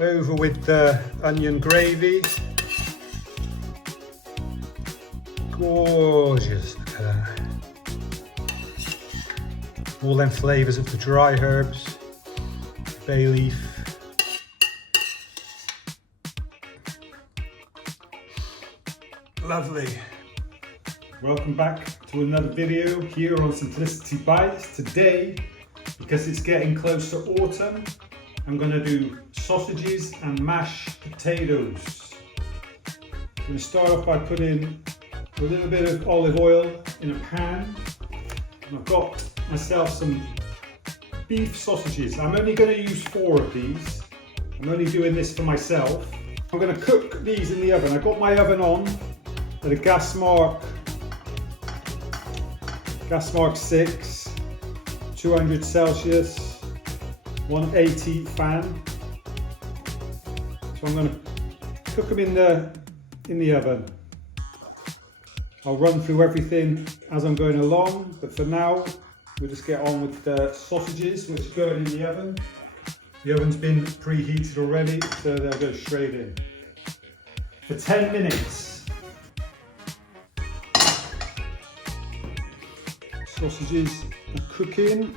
over with the onion gravy. Gorgeous, look at that. All them flavours of the dry herbs, bay leaf. Lovely. Welcome back to another video here on Simplicity Bites. Today, because it's getting close to autumn, I'm going to do sausages and mashed potatoes. I'm going to start off by putting a little bit of olive oil in a pan. And I've got myself some beef sausages. I'm only going to use 4 of these. I'm only doing this for myself. I'm going to cook these in the oven. I've got my oven on at a gas mark 6, 200 Celsius, 180 fan. So I'm going to cook them in the oven. I'll run through everything as I'm going along, but for now we'll just get on with the sausages, which are going in the oven. The oven's been preheated already, so they'll go straight in. For 10 minutes. Sausages are cooking.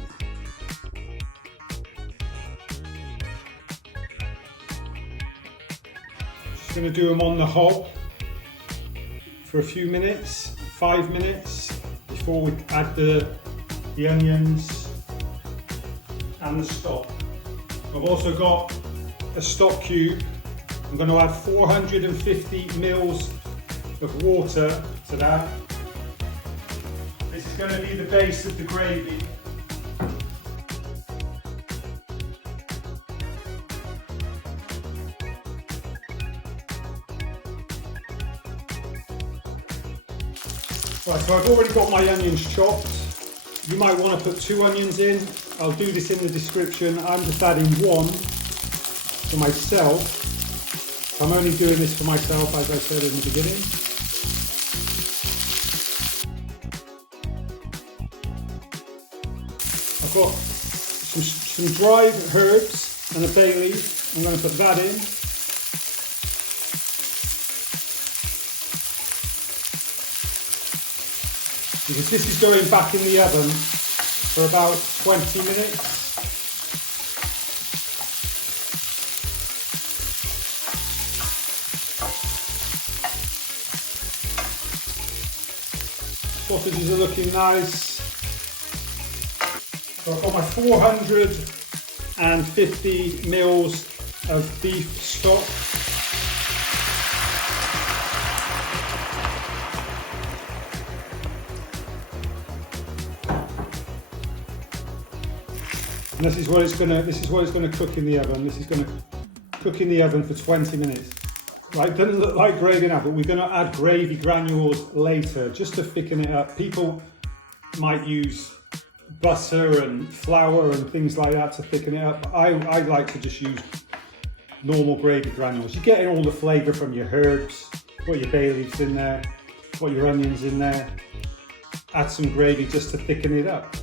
Just going to do them on the hob for a few minutes, 5 minutes, before we add the onions and the stock. I've also got a stock cube. I'm going to add 450 mils of water to that. This is going to be the base of the gravy. Right, so I've already got my onions chopped. You might want to put 2 onions in. I'll do this in the description. I'm just adding 1 for myself. I'm only doing this for myself, as I said in the beginning. I've got some dried herbs and a bay leaf. I'm going to put that in. Because this is going back in the oven for about 20 minutes. Sausages are looking nice. So I've got my 450 mils of beef stock. And this is what it's going to cook in the oven. This is going to cook in the oven for 20 minutes. Right, doesn't look like gravy now, but we're going to add gravy granules later just to thicken it up. People might use butter and flour and things like that to thicken it up. I like to just use normal gravy granules. You're getting all the flavour from your herbs. Put your bay leaves in there. Put your onions in there. Add some gravy just to thicken it up.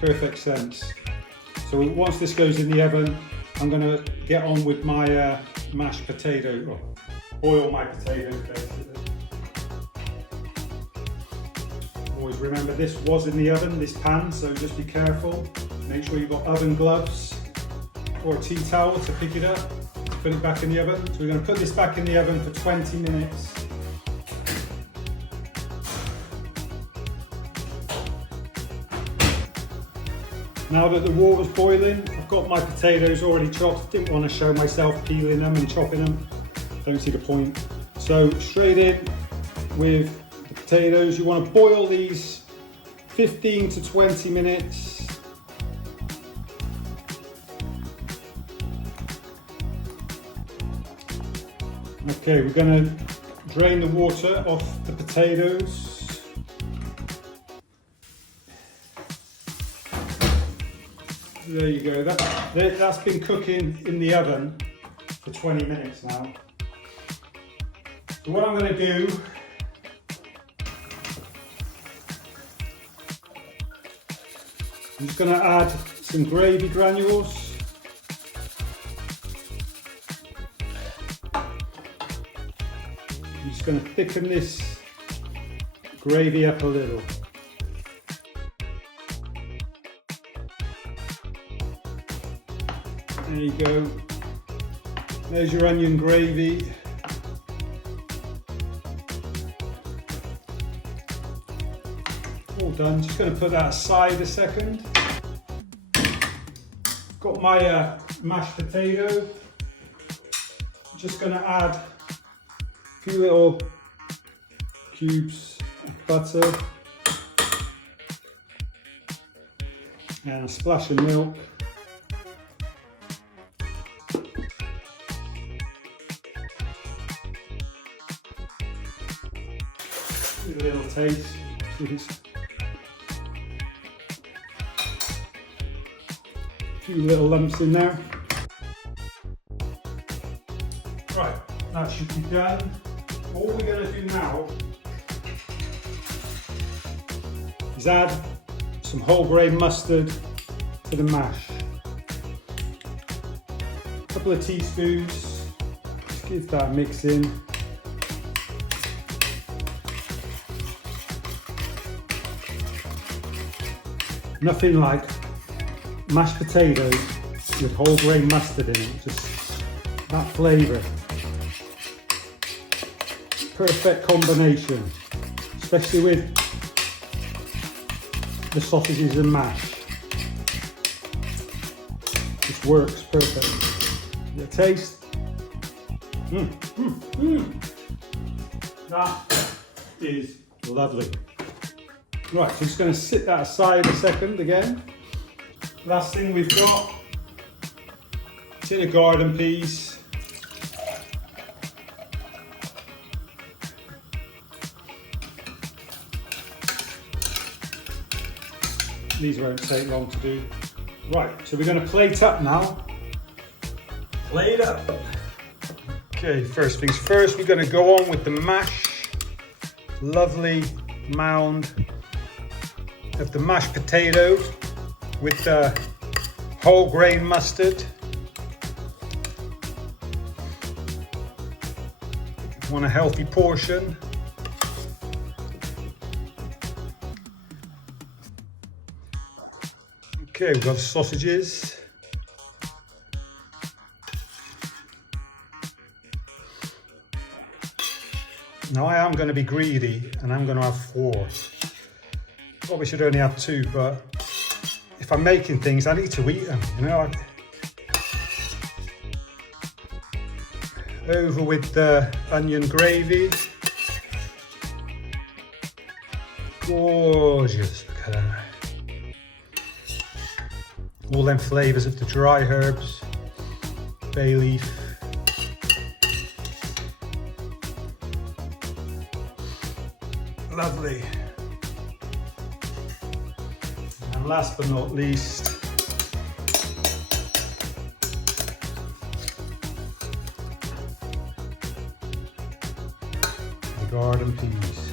Perfect sense. So once this goes in the oven, I'm going to get on with my mashed potato, or boil my potatoes basically. Always remember this was in the oven, this pan, so just be careful. Make sure you've got oven gloves or a tea towel to pick it up, put it back in the oven. So we're going to put this back in the oven for 20 minutes. Now that the water's boiling, I've got my potatoes already chopped. Didn't want to show myself peeling them and chopping them. Don't see the point. So straight in with the potatoes. You want to boil these 15 to 20 minutes. Okay, we're going to drain the water off the potatoes. There you go, that's been cooking in the oven for 20 minutes now. So what I'm going to do, I'm just going to add some gravy granules. just going to thicken this gravy up a little. There you go. There's your onion gravy. All done. Just going to put that aside a second. Got my mashed potato. Just going to add a few little cubes of butter and a splash of milk. A little taste. A few little lumps in there. Right, that should be done. All we're going to do now is add some whole grain mustard to the mash. A couple of teaspoons. Just give that a mix in. Nothing like mashed potatoes with whole grain mustard in it, just that flavour. Perfect combination, especially with the sausages and mash. Just works perfect. The taste. That is lovely. Right, so I'm just going to sit that aside a second again. Last thing we've got, tin of garden peas. These won't take long to do. Right, so we're going to plate up now. Plate up. Okay, first things first, we're going to go on with the mash. Lovely mound of the mashed potato with the whole grain mustard. If you want a healthy portion. Okay, we've got the sausages. Now I am going to be greedy and I'm going to have 4. Probably should only have 2, but if I'm making things, I need to eat them, you know. Over with the onion gravy. Gorgeous, look at that. All them flavours of the dry herbs, bay leaf. Lovely. And last but not least, the garden peas.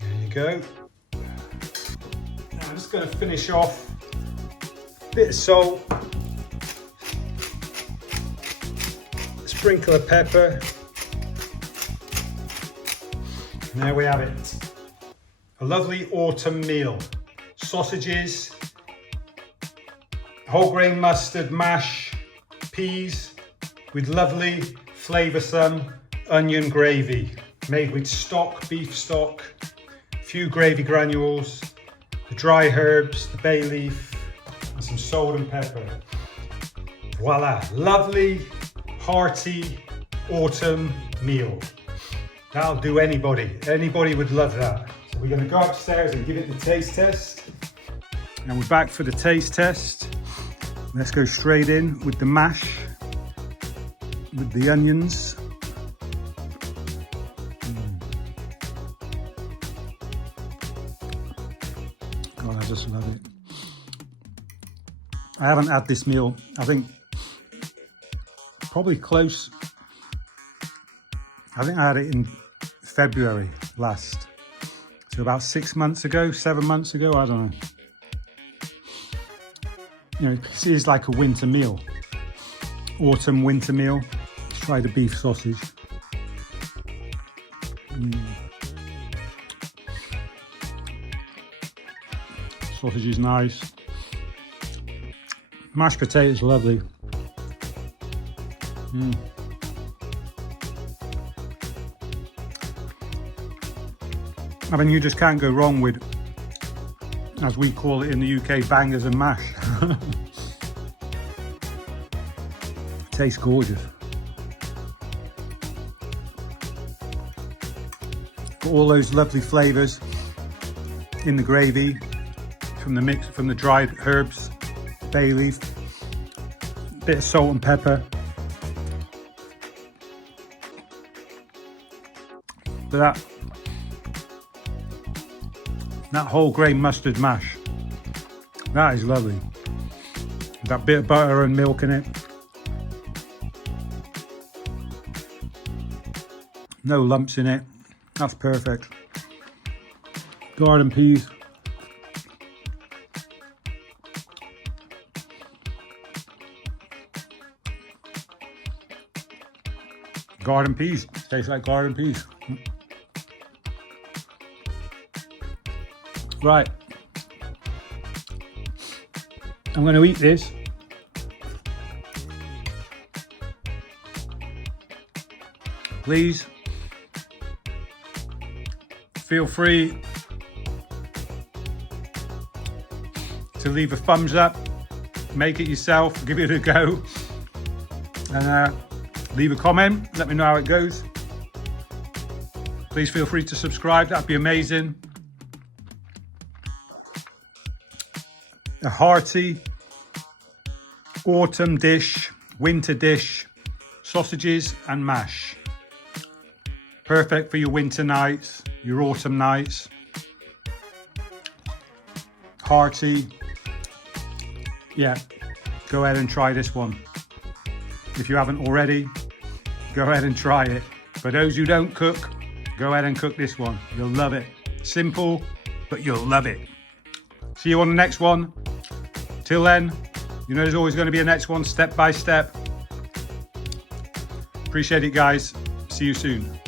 There you go. Now I'm just going to finish off. Bit of salt, sprinkle of pepper, and there we have it. A lovely autumn meal. Sausages, whole grain mustard mash, peas with lovely flavoursome onion gravy made with stock, beef stock, a few gravy granules, the dry herbs, the bay leaf, and some salt and pepper. Voila, lovely, hearty autumn meal. That'll do anybody. Anybody would love that. So we're going to go upstairs and give it the taste test. And we're back for the taste test. Let's go straight in with the mash, with the onions. God, I just love it. I haven't had this meal, I think, probably close. I think I had it in February last. So about 6 months ago, 7 months ago, I don't know. You know, this is like a winter meal, autumn winter meal. Let's try the beef sausage. Sausage is nice. Mashed potatoes, lovely. I mean, you just can't go wrong with, as we call it in the UK, bangers and mash. Tastes gorgeous. Got all those lovely flavours in the gravy from the mix, from the dried herbs, bay leaf, bit of salt and pepper. But that whole grain mustard mash, that is lovely. That bit of butter and milk in it. No lumps in it. That's perfect. Garden peas. Garden peas. Tastes like garden peas. Right. I'm going to eat this. Please feel free to leave a thumbs up, make it yourself, give it a go, and leave a comment, let me know how it goes. Please feel free to subscribe, that'd be amazing. A hearty autumn dish, winter dish, sausages and mash. Perfect for your winter nights, your autumn nights. Hearty. Yeah, go ahead and try this one. If you haven't already, go ahead and try it. For those who don't cook, go ahead and cook this one. You'll love it. Simple, but you'll love it. See you on the next one. Till then, you know there's always going to be a next one, step by step. Appreciate it, guys. See you soon.